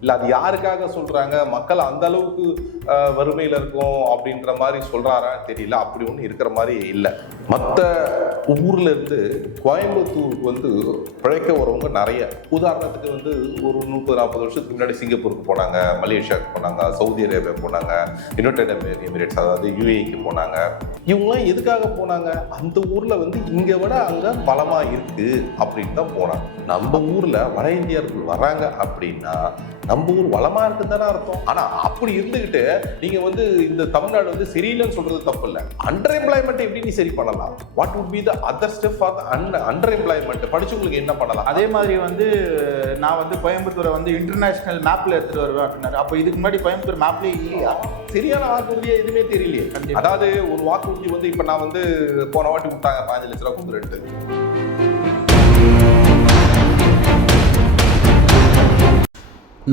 இல்லை அது யாருக்காக சொல்றாங்க, மக்கள் அந்த அளவுக்கு வறுமையில் இருக்கும் அப்படின்ற மாதிரி சொல்றாரான்னு தெரியல. அப்படி ஒன்றும் இருக்கிற மாதிரி இல்லை. மற்ற ஊர்ல இருந்து கோயம்புத்தூருக்கு வந்து பிழைக்க வரவங்க நிறைய. உதாரணத்துக்கு வந்து ஒரு 30-40 வருஷத்துக்கு முன்னாடி சிங்கப்பூருக்கு போனாங்க, மலேசியாவுக்கு போனாங்க, சவுதி அரேபியா போனாங்க, யுனைடெட் அரபு எமிரேட்ஸ் அதாவது யுஏஇக்கு போனாங்க. இவங்களாம் எதுக்காக போனாங்க? அந்த ஊர்ல வந்து இங்க விட அங்க பலமா இருக்கு அப்படின்னு தான் போனாங்க. நம்ம ஊர்ல வட இந்தியர்கள் வராங்க அப்படின்னா நம்ம ஊர் வளமா இருக்குன்னு தானே அர்த்தம். ஆனா அப்படி இருந்துகிட்டு நீங்க வந்து இந்த தமிழ்நாடு வந்து சரியில்லைன்னு சொல்றது தப்பு இல்லை. அன்எம்ப்ளாய்மெண்ட் எப்படி நீ சரி பண்ணலாம்? What would be the other step for unemployment? படிச்சவங்களுக்கு என்ன பண்ணலாம்? அதே மாதிரி வந்து நான் வந்து கோயம்புத்தூரை வந்து இன்டர்நேஷனல் மேப்ல எடுத்துட்டு வருவேன் அப்படின்னாரு. அப்போ இதுக்கு முன்னாடி கோயம்புத்தூர் மேப்லேயே இல்லையா? சரியான வாக்குறுதியே எதுவுமே தெரியலையே. அதாவது ஒரு வாக்குறுதி வந்து இப்ப நான் வந்து போன வாட்டி கொடுத்தாங்க 15 லட்ச ரூபா கொடுத்துட்டு.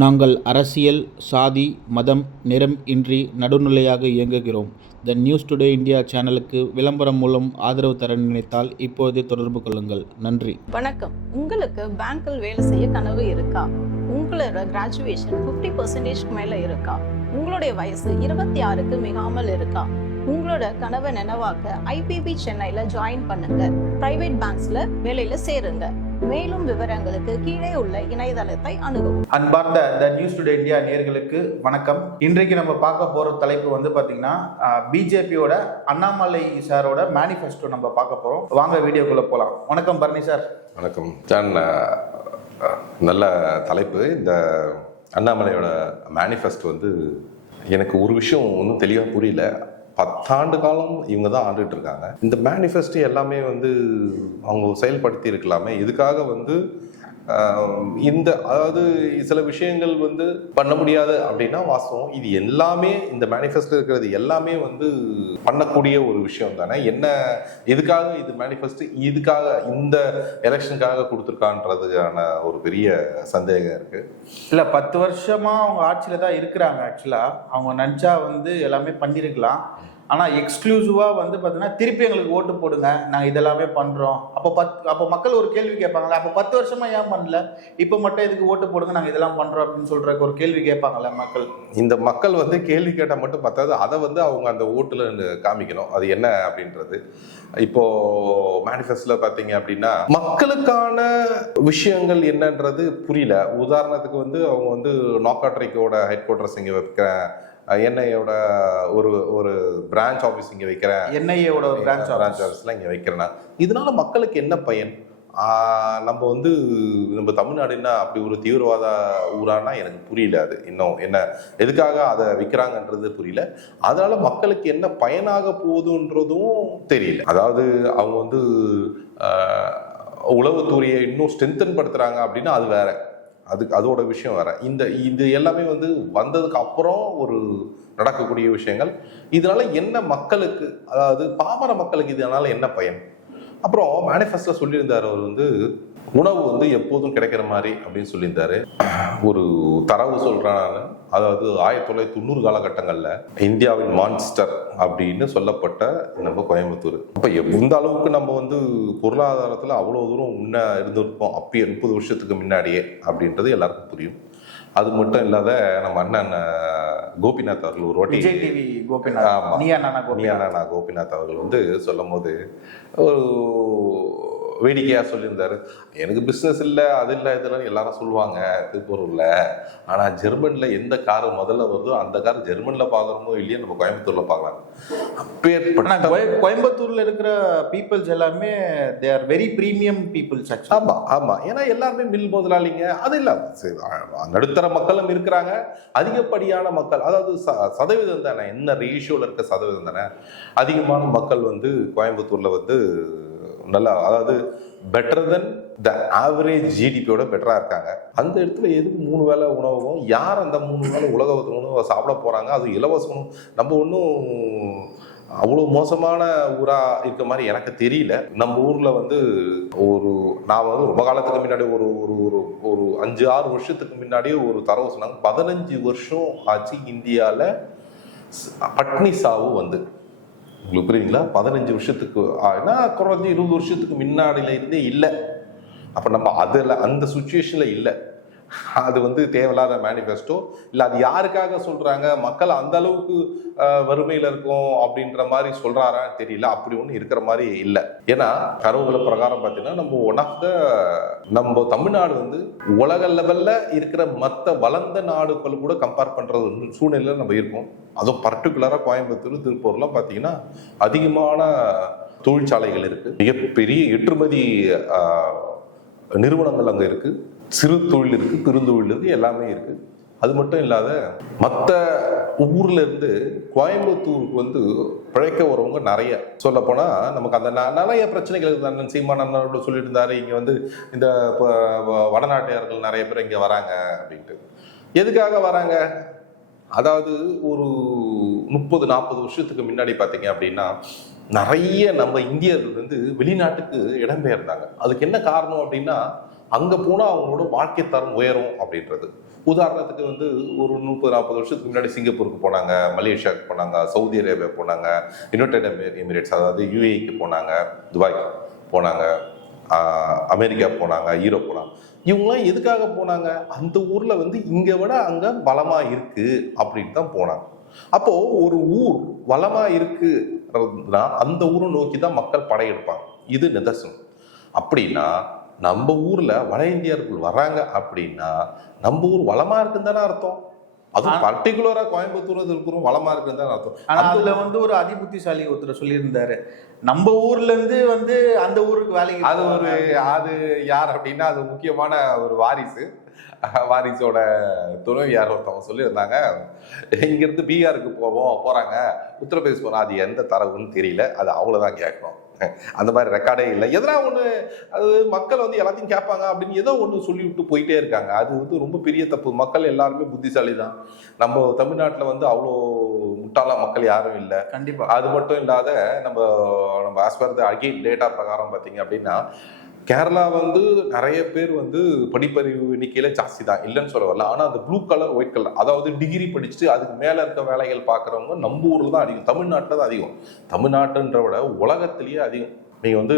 நாங்கள் அரசியல், சாதி, மதம், நிறம் இன்றி நடுநிலையாக இயங்குகிறோம். த நியூஸ் டுடே இந்தியா சேனலுக்கு விளம்பரம் மூலம் ஆதரவு தர நினைத்தால் இப்போதே தொடர்பு கொள்ளுங்கள். நன்றி. வணக்கம். உங்களுக்கு பேங்கில் வேலை செய்ய கனவு இருக்கா? உங்களோட கிராஜுவேஷன் 50% மேல இருக்கா? உங்களுடைய வயசு 26க்கு மிகாமல் இருக்கா? உங்களோட கனவை நினைவாக்க ஐபிபி சென்னையில ஜாயின் பண்ணுங்க. பிரைவேட் பேங்க்ஸ்ல வேலையில சேருங்க. மேலும் விவரங்களுக்கு கீழே உள்ள இணையதளத்தை அணுகவும். அன்பார்ந்த த நியூஸ் டுடே இந்தியா நேயர்களுக்கு வணக்கம். இன்றைக்கு நம்ம பார்க்க போற தலைப்பு வந்து பாத்தீங்கன்னா பிஜேபியோட அண்ணாமலை சாரோட மேனிஃபெஸ்டோ நம்ம பார்க்க போறோம். வாங்க வீடியோக்குள்ள போலாம். வணக்கம் பரணி சார். வணக்கம் ஜான். நல்ல தலைப்பு. இந்த அண்ணாமலையோட மேனிஃபெஸ்டோ வந்து எனக்கு ஒரு விஷயம் ஒன்றும் தெளிவாக புரியல. 10 ஆண்டு காலம் இவங்க தான் ஆண்டுட்டு இருக்காங்க. இந்த மேனிஃபெஸ்டோ எல்லாமே வந்து அவங்க செயல்படுத்தி இருக்கலாமே. இதுக்காக வந்து இந்த அதாவது சில விஷயங்கள் வந்து பண்ண முடியாது அப்படின்னா வாஸ்தவம். இது எல்லாமே இந்த மேனிஃபெஸ்டோ இருக்கிறது எல்லாமே வந்து பண்ணக்கூடிய ஒரு விஷயம் தானே. என்ன இதுக்காக இது மேனிஃபெஸ்டோ இதுக்காக இந்த எலெக்ஷனுக்காக கொடுத்துருக்கான்றதுக்கான ஒரு பெரிய சந்தேகம் இருக்கு. இல்லை 10 வருஷமா அவங்க ஆட்சியில தான் இருக்கிறாங்க. ஆக்சுவலா அவங்க நினச்சா வந்து எல்லாமே பண்ணியிருக்கலாம். ஆனால் எக்ஸ்க்ளூசிவாக வந்து பார்த்தீங்கன்னா திருப்பி எங்களுக்கு ஓட்டு போடுங்க, நாங்கள் இதெல்லாமே பண்ணுறோம். அப்போ மக்கள் ஒரு கேள்வி கேட்பாங்களே, அப்போ 10 வருஷமா ஏன் பண்ணல, இப்போ மட்டும் இதுக்கு ஓட்டு போடுங்க, நாங்கள் இதெல்லாம் பண்ணுறோம் அப்படின்னு சொல்கிறக்கு ஒரு கேள்வி கேட்பாங்கல்ல மக்கள். இந்த மக்கள் வந்து கேள்வி கேட்டால் மட்டும் பார்த்தாது, அதை வந்து அவங்க அந்த ஓட்டில் காமிக்கணும் அது என்ன அப்படின்றது. இப்போ மேனிஃபெஸ்டோல பார்த்தீங்க அப்படின்னா மக்களுக்கான விஷயங்கள் என்னன்றது புரியல. உதாரணத்துக்கு வந்து அவங்க வந்து நாக்காட்ரிக்கோட ஹெட் குவார்டர்ஸ் இங்கே வைக்கிறேன், என்ஐயோட ஒரு பிரான்ச் ஆஃபீஸ் இங்கே வைக்கிறேன், என்ஐயோட பிரான்ச் ஆஃபீஸ்லாம் இங்கே வைக்கிறேன்னா இதனால மக்களுக்கு என்ன பயன்? நம்ம வந்து நம்ம தமிழ்நாடுன்னா அப்படி ஒரு தீவிரவாத ஊரானா எனக்கு புரியல. அது இன்னும் என்ன எதுக்காக அதை விற்கிறாங்கன்றது புரியல. அதனால மக்களுக்கு என்ன பயனாக போகுதுன்றதும் தெரியல. அதாவது அவங்க வந்து உளவுத்துறையை இன்னும் ஸ்ட்ரென்தன் படுத்துறாங்க அப்படின்னா அது வேற, அதோட விஷயம் வேற. இது எல்லாமே வந்து வந்ததுக்கு அப்புறம் ஒரு நடக்கக்கூடிய விஷயங்கள். இதனால என்ன மக்களுக்கு, அதாவது பாமர மக்களுக்கு இதனால என்ன பயன்? அப்புறம் மேனிஃபெஸ்டோ சொல்லியிருந்தாரு அவர் வந்து உணவு வந்து எப்போதும் கிடைக்கிற மாதிரி அப்படின்னு சொல்லியிருந்தாரு. ஒரு தரவு சொல்றாங்க. அதாவது 1990 காலகட்டங்களில் இந்தியாவின் மான்ஸ்டர் அப்படின்னு சொல்லப்பட்ட நம்ம கோயம்புத்தூர். அப்போ எந்த அளவுக்கு நம்ம வந்து பொருளாதாரத்தில் அவ்வளோ தூரம் முன்ன இருந்திருப்போம் அப்பயே 30 வருஷத்துக்கு முன்னாடியே அப்படின்றது எல்லாருக்கும் புரியும். அது மட்டும் இல்லாத நம்ம அண்ணன் கோபிநாத் அவர்கள் ஒரு வாட்டி விஜய் டிவி கோபிநாத் அவர்கள் வந்து சொல்லும் போது ஒரு வேடிக்கையாக சொல்லியிருந்தாரு. எனக்கு பிஸ்னஸ் இல்லை, அது இல்லை, இதெல்லாம் எல்லாரும் சொல்லுவாங்க திருப்பூரில். ஆனால் ஜெர்மனில் எந்த கார் முதல்ல வருதோ அந்த கார் ஜெர்மனில் பார்க்குறோமோ இல்லையோ நம்ம கோயம்புத்தூரில் பார்க்கலாம். கோயம்புத்தூரில் இருக்கிற பீப்புள்ஸ் எல்லாமே they are very premium peoples. ஆமாம். ஏன்னா எல்லாருமே மில் முதலாளிங்க. அது இல்லை, நடுத்தர மக்களும் இருக்கிறாங்க, அதிகப்படியான மக்கள், அதாவது சதவீதம் தானே, என்ன ரேஷியோவில் இருக்க சதவீதம் தானே. அதிகமான மக்கள் வந்து கோயம்புத்தூரில் வந்து நல்லா, அதாவது பெட்டர் தென் த ஆவரேஜ் ஜிடிபியோட பெட்டரா இருக்காங்க. அந்த இடத்துல எதுக்கு 3 வேளை உணவும், யார் அந்த 3 வேளை உலக உணவை சாப்பிட போறாங்க? அது இலவசம். நம்ம ஒன்றும் அவ்வளோ மோசமான ஊரா இருக்க மாதிரி எனக்கு தெரியல. நம்ம ஊர்ல வந்து நான் வந்து ரொம்ப காலத்துக்கு முன்னாடி ஒரு 5-6 வருஷத்துக்கு முன்னாடியே ஒரு தரவு சொன்னாங்க. 15 வருஷம் ஆச்சு இந்தியாவில் பட்னி சாவு வந்து. உங்களுக்கு புரியுங்களா? 15 வருஷத்துக்கு குறைஞ்சி 20 வருஷத்துக்கு முன்னாடியில இருந்தே இல்லை. அப்போ நம்ம அதில் அந்த சுச்சுவேஷனில் இல்லை. அது வந்து தேவையில்லாத மேனிஃபெஸ்டோ, இல்லை அது யாருக்காக சொல்றாங்க, மக்கள் அந்த அளவுக்கு வறுமையில் இருக்கும் அப்படின்ற மாதிரி சொல்றாரான்னு தெரியல. அப்படி ஒன்றும் இருக்கிற மாதிரி இல்லை. ஏன்னா தரவுகளை பிரகாரம் பார்த்தீங்கன்னா நம்ம தமிழ்நாடு வந்து உலக லெவல்ல இருக்கிற மற்ற வளர்ந்த நாடுகள் கூட கம்பேர் பண்றது சூழ்நிலையில நம்ம இருக்கோம். அதுவும் பர்டிகுலராக கோயம்புத்தூர், திருப்பூர்லாம் பார்த்தீங்கன்னா அதிகமான தொழிற்சாலைகள் இருக்கு, மிகப்பெரிய ஏற்றுமதி நிறுவனங்கள் அங்கே இருக்கு, சிறு தொழில் இருக்கு, பெருந்தொழில் இருக்கு, எல்லாமே இருக்கு. அது மட்டும் இல்லாத மற்ற ஊர்ல இருந்து கோயம்புத்தூருக்கு வந்து பிழைக்க வரவங்க நிறைய. சொல்ல போனா நமக்கு அந்த நிறைய பிரச்சனைகள் இருக்கு. சீமானோட சொல்லிட்டு இருந்தாரு, இங்க வந்து இந்த வடநாட்டியர்கள் நிறைய பேர் இங்க வராங்க அப்படின்ட்டு. எதுக்காக வராங்க? அதாவது ஒரு 30-40 வருஷத்துக்கு முன்னாடி பார்த்தீங்க அப்படின்னா நிறைய நம்ம இந்தியர்கள் வந்து வெளிநாட்டுக்கு இடம்பெயர்ந்தாங்க. அதுக்கு என்ன காரணம் அப்படின்னா, அங்கே போனால் அவங்களோட வாழ்க்கை தரம் உயரும் அப்படின்றது. உதாரணத்துக்கு வந்து ஒரு 30-40 வருஷத்துக்கு முன்னாடி சிங்கப்பூருக்கு போனாங்க, மலேசியாவுக்கு போனாங்க, சவுதி அரேபியா போனாங்க, யுனைடெட் எமிரேட்ஸ் அதாவது யுஏஇக்கு போனாங்க, துபாய் போனாங்க, அமெரிக்கா போனாங்க, யூரோப் போனாங்க. இவங்களாம் எதுக்காக போனாங்க? அந்த ஊர்ல வந்து இங்க விட அங்க பலமா இருக்கு அப்படின்னு தான் போனாங்க. அப்போ ஒரு ஊர் வளமா இருக்குன்னா அந்த ஊரை நோக்கி தான் மக்கள் படையெடுப்பாங்க. இது நிதர்சனம். அப்படின்னா நம்ம ஊர்ல வட இந்தியர்கள் வராங்க அப்படின்னா நம்ம ஊர் வளமா இருக்குன்னு தானே அர்த்தம். அதுவும் பர்டிகுலரா கோயம்புத்தூர் திருப்பூரும் வளமா இருக்குன்னு தான் அர்த்தம். ஆனா அதுல வந்து ஒரு அதிபுத்திசாலி ஒருத்தர் சொல்லியிருந்தாரு, நம்ம ஊர்ல இருந்து வந்து அந்த ஊருக்கு வேலைக்கு. அது யார் அப்படின்னா, அது முக்கியமான ஒரு வாரிசோட துணைவியார் ஒருத்தவங்க சொல்லியிருந்தாங்க, இங்கிருந்து பீகாருக்கு போறாங்க, உத்தரப்பிரதேஷ் போனா. அது எந்த தரவுன்னு தெரியல, அது அவ்வளவுதான் கேட்கணும். அந்த மாதிரி ரெக்கார்டே இல்லை. எதனா ஒண்ணு அது மக்கள் வந்து எல்லாத்தையும் கேட்பாங்க அப்படின்னு ஏதோ ஒண்ணு சொல்லி விட்டு போயிட்டே இருக்காங்க. அது வந்து ரொம்ப பெரிய தப்பு. மக்கள் எல்லாருமே புத்திசாலி தான். நம்ம தமிழ்நாட்டுல வந்து அவ்வளோ முட்டாள மக்கள் யாரும் இல்லை. கண்டிப்பா. அது மட்டும் இல்லாத நம்ம as per the again data பிரகாரம் பார்த்தீங்க அப்படின்னா, கேரளா வந்து நிறைய பேர் வந்து படிப்பறிவு எண்ணிக்கையில ஜாஸ்தி தான், இல்லைன்னு சொல்ல வரல. ஆனா அந்த ப்ளூ கலர் ஒயிட் கலர், அதாவது டிகிரி படிச்சுட்டு அதுக்கு மேல இருக்க வேலைகள் பார்க்குறவங்க நம்ம ஊர்ல தான் அதிகம், தமிழ்நாட்டில் தான் அதிகம். தமிழ்நாட்டுன்ற விட உலகத்திலேயே அதிகம். நீங்க வந்து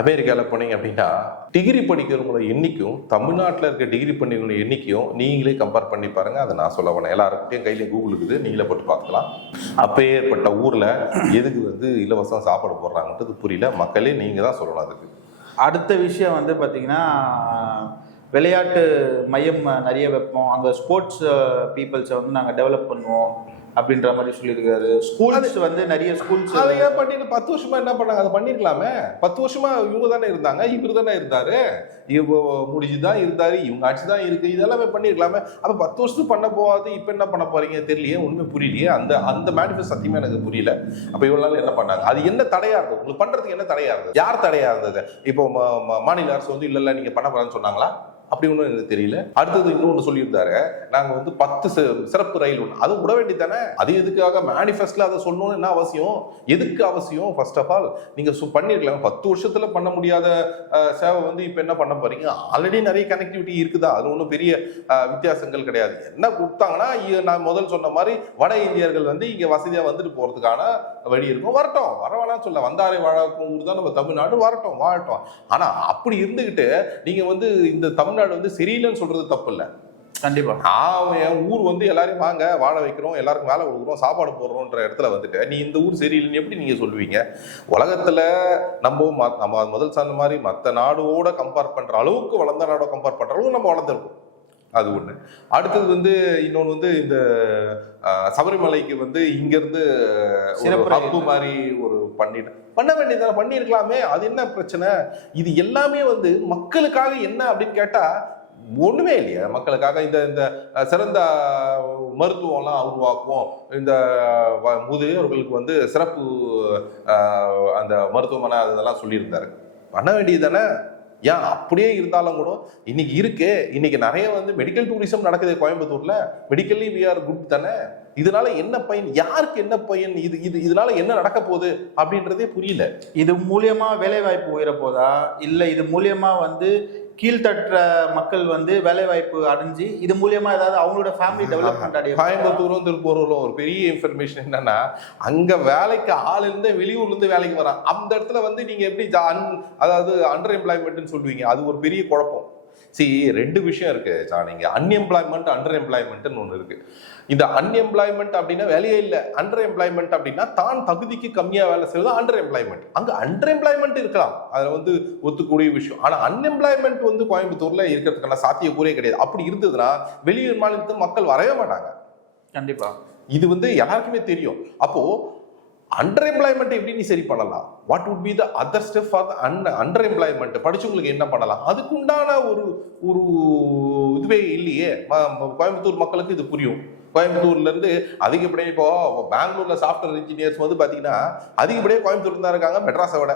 அமெரிக்காவில் போனீங்க அப்படின்னா டிகிரி படிக்கிறவங்களோட எண்ணிக்கையும் தமிழ்நாட்டில் இருக்க டிகிரி பண்ணிக்கிறவங்களோட எண்ணிக்கையும் நீங்களே கம்பேர் பண்ணி பாருங்க. அதை நான் சொல்ல வேணாம், எல்லாருக்கிட்டையும் கையில கூகுள் இருக்குது, நீங்களே போட்டு பார்த்துக்கலாம். அப்பே ஏற்பட்ட ஊர்ல எதுக்கு வந்து இலவசம் சாப்பாடு போடுறாங்கன்றது புரியல. மக்களே நீங்க தான் சொல்லணும். அதுக்கு அடுத்த விஷயம் வந்து பார்த்தீங்கன்னா, விளையாட்டு மையம் நிறைய வைப்போம், அங்கே ஸ்போர்ட்ஸ் பீப்புள்ஸை வந்து நாங்கள் டெவலப் பண்ணுவோம் அப்படின்ற மாதிரி சொல்லியிருக்காரு. ஸ்கூல்ஸ் வந்து நிறைய ஸ்கூல்ஸ் அதையே பண்ணிட்டு 10 வருஷமா என்ன பண்ணாங்க? அதை பண்ணிருக்கலாமே. 10 வருஷமா இவங்க தானே இருந்தாங்க, இவர் தானே இருந்தாரு, முடிஞ்சுதான் இருந்தாரு, இவங்க ஆட்சி தான் இருக்கு, இதெல்லாமே பண்ணிருக்கலாமே. அப்ப 10 வருஷத்துக்கு பண்ண போகாது, இப்ப என்ன பண்ண போறீங்க தெரியலையே, ஒண்ணுமே புரியலையே. அந்த மேனிஃபெஸ்டோ சத்தியமா எனக்கு புரியல. அப்ப இவ்வளவு நாள் என்ன பண்ணாங்க? அது என்ன தடையா இருந்தது? உங்களுக்கு பண்றதுக்கு என்ன தடையா இருந்தது? யார் தடையா இருந்தது? இப்போ மாநில அரசு வந்து இல்ல நீங்க பண்ண போறான்னு சொன்னாங்களா? அப்படி ஒன்றும் எனக்கு தெரியல. அடுத்தது இன்னொன்று சொல்லியிருந்தாரு, நாங்க வந்து 10 சிறப்பு ரயில் ஒன்று, அது விட வேண்டியதானே. அது எதுக்காக மேனிஃபெஸ்டோல அதை சொல்லணும்னு என்ன அவசியம்? எதுக்கு அவசியம்? ஃபர்ஸ்ட் ஆஃப் ஆல் நீங்க பண்ணிருக்கலாம். 10 வருஷத்துல பண்ண முடியாத சேவை வந்து இப்ப என்ன பண்ண போறீங்க? ஆல்ரெடி நிறைய கனெக்டிவிட்டி இருக்குதா, அது ஒன்றும் பெரிய வித்தியாசங்கள் கிடையாது. என்ன கொடுத்தாங்கன்னா, நான் முதல் சொன்ன மாதிரி வட இந்தியர்கள் வந்து இங்க வசதியா வந்துட்டு போறதுக்கான வழி இருக்கும். வரட்டும், வரவேணாம் சொல்ல, வந்தாரை வாழக்கும் ஊர் தான் நம்ம தமிழ்நாடு, வரட்டும் வாழட்டும். ஆனா அப்படி இருந்துகிட்டு நீங்க வந்து இந்த தமிழ்நாடு வந்து சரியில்லைன்னு சொல்றது தப்பு இல்லை. கண்டிப்பா. என் ஊர் வந்து எல்லாரையும் வாங்க வாழ வைக்கிறோம், எல்லாருக்கும் வேலை கொடுக்குறோம், சாப்பாடு போடுறோம்ன்ற இடத்துல வந்துட்டு நீ இந்த ஊர் சரியில்லைன்னு எப்படி நீங்க சொல்லுவீங்க? உலகத்துல நம்ம முதல் சொன்ன மாதிரி மற்ற நாடோட கம்பேர் பண்ற அளவுக்கு, வளர்ந்த நாடோட கம்பேர் பண்ற அளவுக்கு நம்ம வளர்ந்துருக்கோம். அது ஒண்ணு. அடுத்தது வந்து இன்னொன்று வந்து இந்த சபரிமலைக்கு வந்து இங்க இருந்து ஹப்பு மாதிரி ஒரு பண்ண வேண்டியதான, பண்ணிருக்கலாமே. அது என்ன பிரச்சனை? இது எல்லாமே வந்து மக்களுக்காக என்ன அப்படின்னு கேட்டா ஒண்ணுமே இல்லையா? மக்களுக்காக இந்த சிறந்த மருத்துவம்லாம் உருவாக்குவோம், இந்த முதியோர்களுக்கு வந்து சிறப்பு அந்த மருத்துவமனை அதெல்லாம் சொல்லியிருந்தாரு. பண்ண வேண்டியதானே? ஏன் அப்படியே இருந்தாலும் கூட இன்னைக்கு இருக்கு. இன்னைக்கு நிறைய வந்து மெடிக்கல் டூரிசம் நடக்குது கோயம்புத்தூர்ல. மெடிக்கல்லி வி ஆர் குட் தானே. இதனால என்ன பயன்? யாருக்கு என்ன பயன்? இதனால என்ன நடக்க போகுது அப்படின்றதே புரியல. இது மூலியமா வேலை வாய்ப்பு உயர போதா, இல்ல இது மூலியமா வந்து கீழ்த்தட்ட மக்கள் வந்து வேலை வாய்ப்பு அடைஞ்சு இது மூலியமா ஏதாவது அவங்களோட ஃபேமிலி டெவலப்மெண்ட் அடைய? கோயம்புத்தூரும் திருப்பூரும் ஒரு பெரிய இன்ஃபர்மேஷன் என்னன்னா, அங்க வேலைக்கு ஆள் இருந்து வெளியூர்ல இருந்து வேலைக்கு வரான். அந்த இடத்துல வந்து நீங்க எப்படி அதாவது அண்டர் எம்ப்ளாய்மெண்ட்னு சொல்லுவீங்க? அது ஒரு பெரிய குழப்பம். ரெண்டு விஷயம் இருக்கு ஜான். இங்க அன்எம்ப்ளாய்மெண்ட், அண்டர் எம்ப்ளாய்மெண்ட்னு ஒன்று இருக்கு. இந்த அன்எம்ப்ளாய்மெண்ட் அப்படின்னா வேலையே இல்லை, அண்டர் எம்ப்ளாய்மெண்ட் அப்படின்னா தான் தகுதிக்கு கம்மியா வேலை செய்வது அண்டர் எம்ப்ளாய்மெண்ட். அங்க அண்டர் எம்ப்ளாய்மெண்ட் இருக்கலாம், அதுல வந்து ஒத்துக்கூடிய விஷயம். ஆனா அன்எம்ப்ளாய்மெண்ட் வந்து கோயம்புத்தூர்ல இருக்கிறதுக்கான சாத்தியக்கூறே கிடையாது. அப்படி இருந்ததுன்னா வெளியூர் மாநிலத்துக்கு மக்கள் வரவே மாட்டாங்க. கண்டிப்பா இது வந்து எல்லாருக்குமே தெரியும். அப்போ அண்டர் எம்ப்ளாய்மெண்ட் எப்படி நீ சரி பண்ணலாம்? What would be the other step for under employment? படிச்சவங்களுக்கு என்ன பண்ணலாம்? அதுக்குண்டான ஒரு ஒரு இதுவே இல்லையே. கோயம்புத்தூர் மக்களுக்கு இது புரியும். கோயம்புத்தூர்ல இருந்து அதிகப்படியாக இப்போ பெங்களூர்ல சாஃப்ட்வேர் இன்ஜினியர்ஸ் வந்து பாத்தீங்கன்னா அதிகப்படியாக கோயம்புத்தூர்ல தான் இருக்காங்க மெட்ராஸை விட.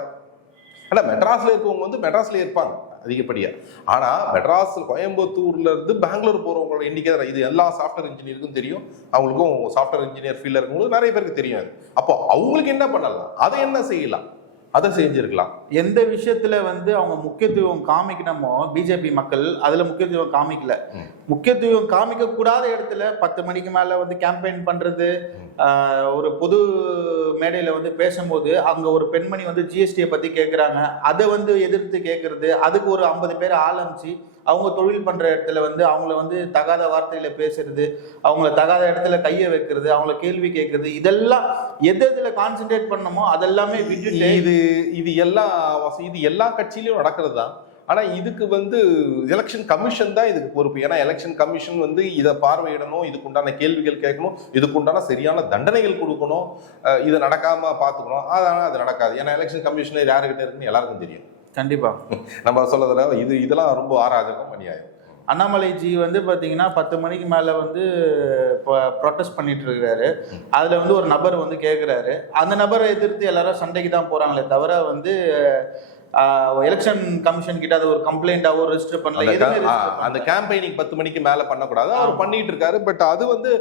ஆனா மெட்ராஸ்ல இருக்கவங்க வந்து மெட்ராஸ்ல இருப்பாங்க அதிகப்படியா. ஆனா மெட்ராஸ் கோயம்புத்தூர்ல இருந்து பெங்களூர் போறவங்களோட எண்ணிக்கை இது எல்லா சாஃப்ட்வேர் இன்ஜினியருக்கும் தெரியும். அவங்களுக்கும் சாஃப்ட்வேர் இன்ஜினியர் ஃபீல்ட்ல இருக்கவங்களுக்கு நிறைய பேருக்கு தெரியும். அப்போ அவங்களுக்கு என்ன பண்ணலாம், அதை என்ன செய்யலாம், அதை செஞ்சிருக்கலாம். எந்த விஷயத்துல வந்து அவங்க முக்கியத்துவம் காமிக்கணுமோ பிஜேபி மக்கள் அதுல முக்கியத்துவம் காமிக்கல. முக்கியத்துவம் காமிக்க கூடாத இடத்துல 10 மணிக்கு மேல வந்து கேம்பெயின் பண்றது, ஒரு பொது மேடையில வந்து பேசும்போது அங்க ஒரு பெண்மணி வந்து ஜிஎஸ்டியை பத்தி கேட்கறாங்க, அதை வந்து எதிர்த்து கேட்கறது, அதுக்கு ஒரு 50 பேர் ஆரம்பிச்சு அவங்க தொழில் பண்ற இடத்துல வந்து அவங்கள வந்து தகாத வார்த்தையில பேசுறது, அவங்கள தகாத இடத்துல கையை வைக்கிறது, அவங்கள கேள்வி கேட்கறது, இதெல்லாம் எதுல கான்சென்ட்ரேட் பண்ணணுமோ அதெல்லாமே விட்டுட்டு இது எல்லா கட்சியிலும் நடக்கிறது தான். ஆனா இதுக்கு வந்து எலெக்ஷன் கமிஷன் தான் இதுக்கு பொறுப்பு. ஏன்னா எலெக்ஷன் கமிஷன் வந்து இதை பார்வையிடணும், இதுக்குண்டான கேள்விகள் கேட்கணும், இதுக்குண்டான சரியான தண்டனைகள் கொடுக்கணும், இதை நடக்காம பாத்துக்கணும். அதனால அது நடக்காது. ஏன்னா எலெக்ஷன் கமிஷனர் யாருக்கிட்ட இருக்குன்னு எல்லாருக்கும் தெரியும். கண்டிப்பா நம்ம சொல்றதுல இதெல்லாம் ரொம்ப ஆராஜகம், அநியாயம். அண்ணாமலைஜி வந்து பாத்தீங்கன்னா 10 மணிக்கு மேல வந்து ப்ரொட்டஸ்ட் பண்ணிட்டு இருக்கிறாரு. அதுல வந்து ஒரு நபர் வந்து கேட்கிறாரு, அந்த நபரை எதிர்த்து எல்லாரும் சண்டைக்கு தான் போறாங்களே தவிர வந்து எலெக்ஷன் கமிஷன் கிட்ட அது ஒரு கம்ப்ளைண்டாவோ ரெஜிஸ்டர் பண்ணல. அந்த கேம்பெயினிங் 10 மணிக்கு மேல பண்ணக்கூடாது, அவர் பண்ணிட்டு இருக்காரு. பட் அது வந்து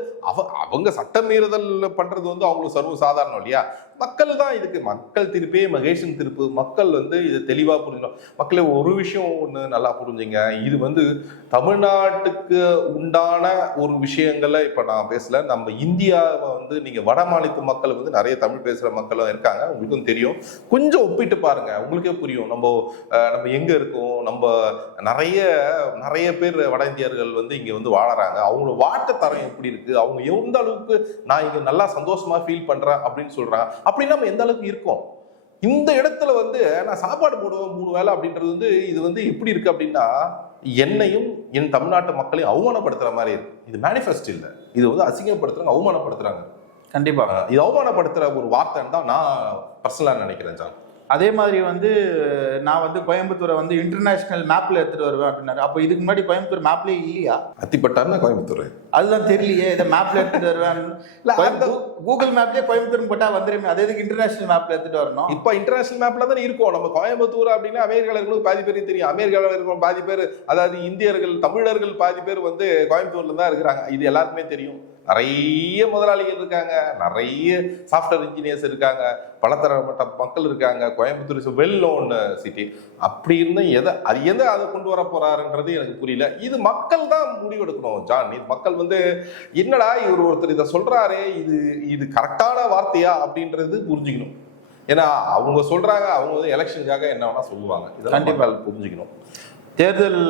அவங்க சட்டமீறுதல் பண்றது வந்து அவங்களுக்கு சர்வ சாதாரணம் இல்லையா? மக்கள் தான் இதுக்கு மக்கள் தீர்ப்பே மகேஷன் தீர்ப்பு. மக்கள் வந்து இது தெளிவா புரிஞ்சுக்கணும். மக்களே ஒரு விஷயம் ஒண்ணு நல்லா புரிஞ்சுங்க, இது வந்து தமிழ்நாட்டுக்கு உண்டான ஒரு விஷயங்கள்ல இப்ப நான் பேசல. நம்ம இந்தியாவை வந்து நீங்க வட மாநில மக்கள் வந்து நிறைய தமிழ் பேசுற மக்களும் இருக்காங்க, உங்களுக்கும் தெரியும். கொஞ்சம் ஒப்பிட்டு பாருங்க, உங்களுக்கே புரியும். நம்ம எங்க இருக்கோம். நம்ம நிறைய பேர் வட இந்தியர்கள் வந்து இங்க வந்து வாழறாங்க. அவங்களோட வாழ்க்கை தரம் எப்படி இருக்கு, அவங்க எந்த அளவுக்கு நான் இங்க நல்லா சந்தோஷமா ஃபீல் பண்றேன் அப்படின்னு சொல்றாங்க. அப்படின்னா நம்ம எந்த அளவுக்கு இருக்கோம். இந்த இடத்துல வந்து நான் சாப்பாடு போடுவேன் 3 வேளை அப்படின்றது வந்து இது வந்து எப்படி இருக்கு அப்படின்னா என்னையும் என் தமிழ்நாட்டு மக்களையும் அவமானப்படுத்துற மாதிரி இருக்கு. இது மேனிஃபெஸ்ட் இல்லை, இது வந்து அசிங்கப்படுத்துறாங்க, அவமானப்படுத்துறாங்க. கண்டிப்பா இது அவமானப்படுத்துற ஒரு வார்த்தைன்னு தான் நான் பர்சனலா நினைக்கிறேன் ஜான். அதே மாதிரி வந்து நான் வந்து கோயம்புத்தூரை வந்து இன்டர்நேஷனல் மேப்ல எடுத்துட்டு வருவேன் அப்படின்னாரு. அப்போ இதுக்கு முன்னாடி கோயம்புத்தூர் மேப்லயே இல்லையா? அத்திப்பட்டாருன்னா கோயம்புத்தூர் அதுதான் தெரியலையே. இதை மேப்ல எடுத்துட்டு வருவேன், கூகுள் மேப்லயே கோயம்புத்தூர் போட்டா வந்துருமே, அதே இதுக்கு இன்டர்நேஷனல் மேப்ல எடுத்துட்டு வரணும். இப்ப இன்டர்நேஷனல் மேப்ல தான் இருக்கும். நம்ம கோயம்புத்தூர் அப்படின்னா அமெரிக்கால இருக்கிறவங்களுக்கு பாதி பேருக்கு தெரியும். அமெரிக்கால இருக்கிற பாதி பேர், அதாவது இந்தியர்கள் தமிழர்கள் பாதி பேர் வந்து கோயம்புத்தூர்ல தான் இருக்கிறாங்க. இது எல்லாருக்குமே தெரியும். நிறைய முதலாளிகள் இருக்காங்க, நிறைய சாஃப்ட்வேர் இன்ஜினியர்ஸ் இருக்காங்க, பலதரப்பட்ட மக்கள் இருக்காங்க. Coimbatore is well known city. அப்படி இருந்தா எதை அதை கொண்டு வர போறாருன்றது எனக்கு புரியல. இது மக்கள் தான் முடிவெடுக்கணும் ஜான். இது மக்கள் வந்து என்னடா ஒருத்தர் இதை சொல்றாரே, இது கரெக்டான வார்த்தையா அப்படின்றது புரிஞ்சுக்கணும். ஏன்னா அவங்க சொல்றாங்க, அவங்க வந்து எலெக்ஷனுக்காக என்ன வேணா சொல்லுவாங்க. இதெல்லாம் கண்டிப்பா புரிஞ்சுக்கணும். தேர்தல்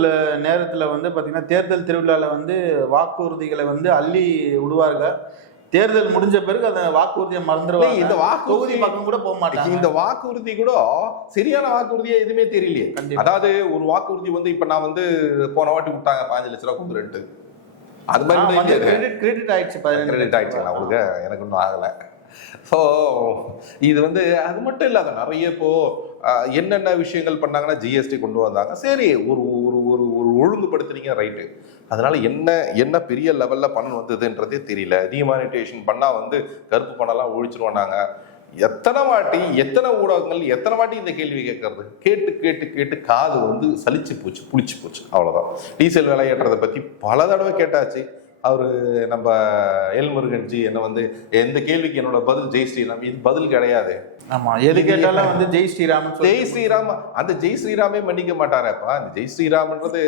நேரத்தில் வந்து பார்த்தீங்கன்னா தேர்தல் திருவிழாவில் வந்து வாக்குறுதிகளை வந்து அள்ளி விடுவார்கள். தேர்தல் முடிஞ்ச பிறகு அந்த வாக்குறுதியை மறந்துடுவாங்க. இந்த வாக்குறுதி பக்கம் கூட போக மாட்டாங்க. இந்த வாக்குறுதி கூட சரியான வாக்குறுதியே எதுவுமே தெரியலையே. அதாவது ஒரு வாக்குறுதி வந்து இப்ப நான் வந்து போன வாட்டி விட்டாங்க 5 லட்ச ரூபா கொடுத்துட்டு, அது மாதிரி கிரெடிட் ஆயிடுச்சு. கிரெடிட் ஆயிடுச்சு அவங்களுக்கு, எனக்கு ஒன்றும் ஆகலை. ஸோ இது வந்து அது மட்டும் இல்லாத நிறைய இப்போ என்னென்ன விஷயங்கள் பண்ணாங்கன்னா ஜிஎஸ்டி கொண்டு வந்தாங்க. சரி, ஒரு ஒரு ஒரு ஒழுங்குபடுத்துறீங்க, ரைட்டு. அதனால என்ன பெரிய லெவல்ல பணம் வந்ததுன்றதே தெரியல. டிமானிட்டேஷன் பண்ணா வந்து கருப்பு பணம்லாம் ஒழிச்சிருவாங்க. எத்தனை ஊடகங்கள் எத்தனை வாட்டி இந்த கேள்வி கேட்கறது, கேட்டு கேட்டு கேட்டு காது வந்து சலிச்சு போச்சு, புளிச்சு போச்சு. அவ்வளவுதான். டீசல் விலை ஏற்றதை பத்தி பல தடவை கேட்டாச்சு. அவரு நம்ம எல்முருகன்ஜி என்ன வந்து எந்த கேள்விக்கு என்னோட பதில் ஜெய் ஸ்ரீராம், இது பதில் கிடையாது. ஆமா, எது கேட்டாலும் வந்து ஜெய் ஸ்ரீராம். அந்த ஜெய் ஸ்ரீராமே மன்னிக்க மாட்டாரப்பா. அந்த ஜெய் ஸ்ரீராம்ன்றது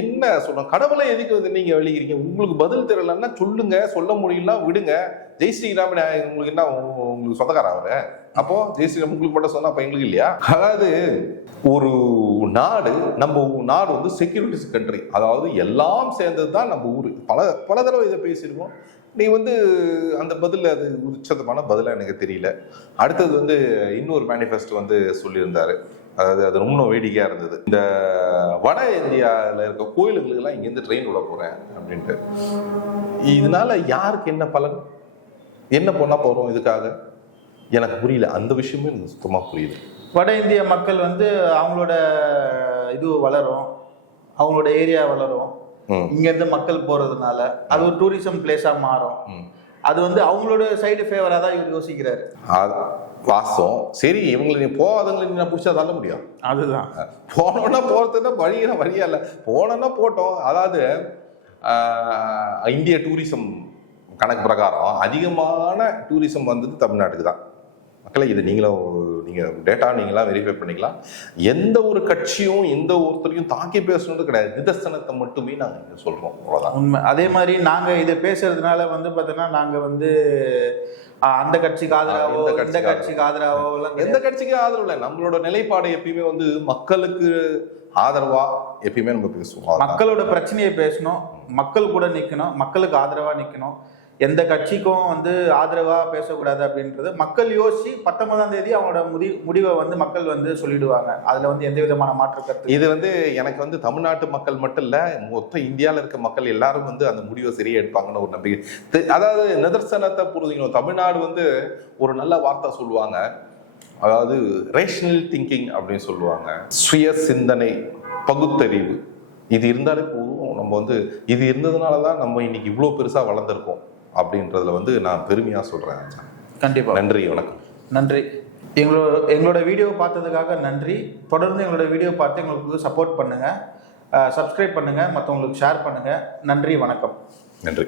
என்ன சொல்லணும், கடவுளை எதுக்கு வந்து நீங்க வெளிக்கிறீங்க? உங்களுக்கு பதில் தெரியலன்னா சொல்லுங்க, சொல்ல முடியலாம் விடுங்க. ஜெய் ஸ்ரீராம் உங்களுக்கு என்ன, உங்களுக்கு சொந்தக்கார அவரு? அப்போ ஜெய் ஸ்ரீராம் உங்களுக்கு மட்டும் சொன்னா அப்ப எங்களுக்கு இல்லையா? அதாவது ஒரு நாடு, நம்ம நாடு வந்து செக்யூரிட்டிஸ் கண்ட்ரி, அதாவது எல்லாம் சேர்ந்தது தான் நம்ம ஊரு. பல தடவை இதை பேசியிருக்கோம். நீ வந்து அந்த பதில் அது உச்சதமான பதிலாக எனக்கு தெரியல. அடுத்தது வந்து இன்னொரு மேனிஃபெஸ்டோ வந்து சொல்லியிருந்தாரு, அதாவது அது ரொம்ப வேடிக்கையாக இருந்தது. இந்த வட இந்தியாவில் இருக்க கோயிலுங்களுக்கெல்லாம் இங்கேருந்து ட்ரெயின் விட போகிறேன் அப்படின்ட்டு. இதனால யாருக்கு என்ன பலன், என்ன பண்ண போகிறோம் இதுக்காக எனக்கு புரியல. அந்த விஷயமே எனக்கு சுத்தமாக புரியல. வட இந்திய மக்கள் வந்து அவங்களோட இது வளரும், அவங்களோட ஏரியா வளரும், இங்கேருந்து மக்கள் போகிறதுனால அது ஒரு டூரிசம் பிளேஸாக மாறும். அது வந்து அவங்களோட சைடு ஃபேவராக தான் இவர் யோசிக்கிறாரு. வாசம் சரி, இவங்களை நீ போகாதவங்களை நீ பிடிச்சா தள்ள முடியும். அதுதான் போனோன்னா போகிறதுன்னா வழியா இல்லை, போனோன்னா போட்டோம். அதாவது இந்திய டூரிசம் கணக்கு பிரகாரம் அதிகமான டூரிசம் வந்தது தமிழ்நாட்டுக்கு தான். மக்களை இது நீங்கள் டேட்டா நீங்களாம் வெரிஃபை பண்ணிக்கலாம். எந்த ஒரு கட்சியும் எந்த ஒருத்தரையும் தாக்கி பேசணுன்றது கிடையாது, நிதர்சனத்தை மட்டுமே நாங்கள் இங்கே சொல்கிறோம், அவ்வளோதான் உண்மை. அதே மாதிரி நாங்கள் இதை பேசுறதுனால வந்து பார்த்தோன்னா நாங்கள் வந்து அந்த கட்சிக்கு ஆதரவோ இந்த கட்சிக்கு ஆதரவோ எந்த கட்சிக்கு ஆதரவு இல்லை. நம்மளோட நிலைப்பாடு எப்பயுமே வந்து மக்களுக்கு ஆதரவா எப்பயுமே நம்ம பேசுவோம். மக்களோட பிரச்சனையை பேசணும், மக்கள் கூட நிற்கணும், மக்களுக்கு ஆதரவா நிற்கணும். எந்த கட்சிக்கும் வந்து ஆதரவா பேசக்கூடாது அப்படின்றது மக்கள் யோசிச்சு 19ஆம் தேதி அவங்களோட முடிவை வந்து மக்கள் வந்து சொல்லிடுவாங்க. அதுல வந்து எந்த விதமான மாற்று கருத்து. இது வந்து எனக்கு வந்து தமிழ்நாட்டு மக்கள் மட்டும் இல்ல, மொத்த இந்தியாவில் இருக்க மக்கள் எல்லாரும் வந்து அந்த முடிவை சரியா எடுப்பாங்கன்னு ஒரு நம்பிக்கை. அதாவது நிதர்சனத்தை புரிஞ்சுக்கணும். தமிழ்நாடு வந்து ஒரு நல்ல வார்த்தை சொல்லுவாங்க, அதாவது ரேஷனல் திங்கிங் அப்படின்னு சொல்லுவாங்க, சுய சிந்தனை, பகுத்தறிவு. இது இருந்தாலே போதும். நம்ம வந்து இது இருந்ததுனால தான் நம்ம இன்னைக்கு இவ்வளோ பெருசா வளர்ந்துருக்கோம் அப்படின்றதுல வந்து நான் பெருமையா சொல்றேன். கண்டிப்பா. நன்றி, வணக்கம். நன்றி. எங்களோட வீடியோ பார்த்ததுக்காக நன்றி. தொடர்ந்து எங்களோட வீடியோ பார்த்து எங்களுக்கு சப்போர்ட் பண்ணுங்க, சப்ஸ்கிரைப் பண்ணுங்க, மற்றவங்களுக்கு ஷேர் பண்ணுங்க. நன்றி, வணக்கம். நன்றி.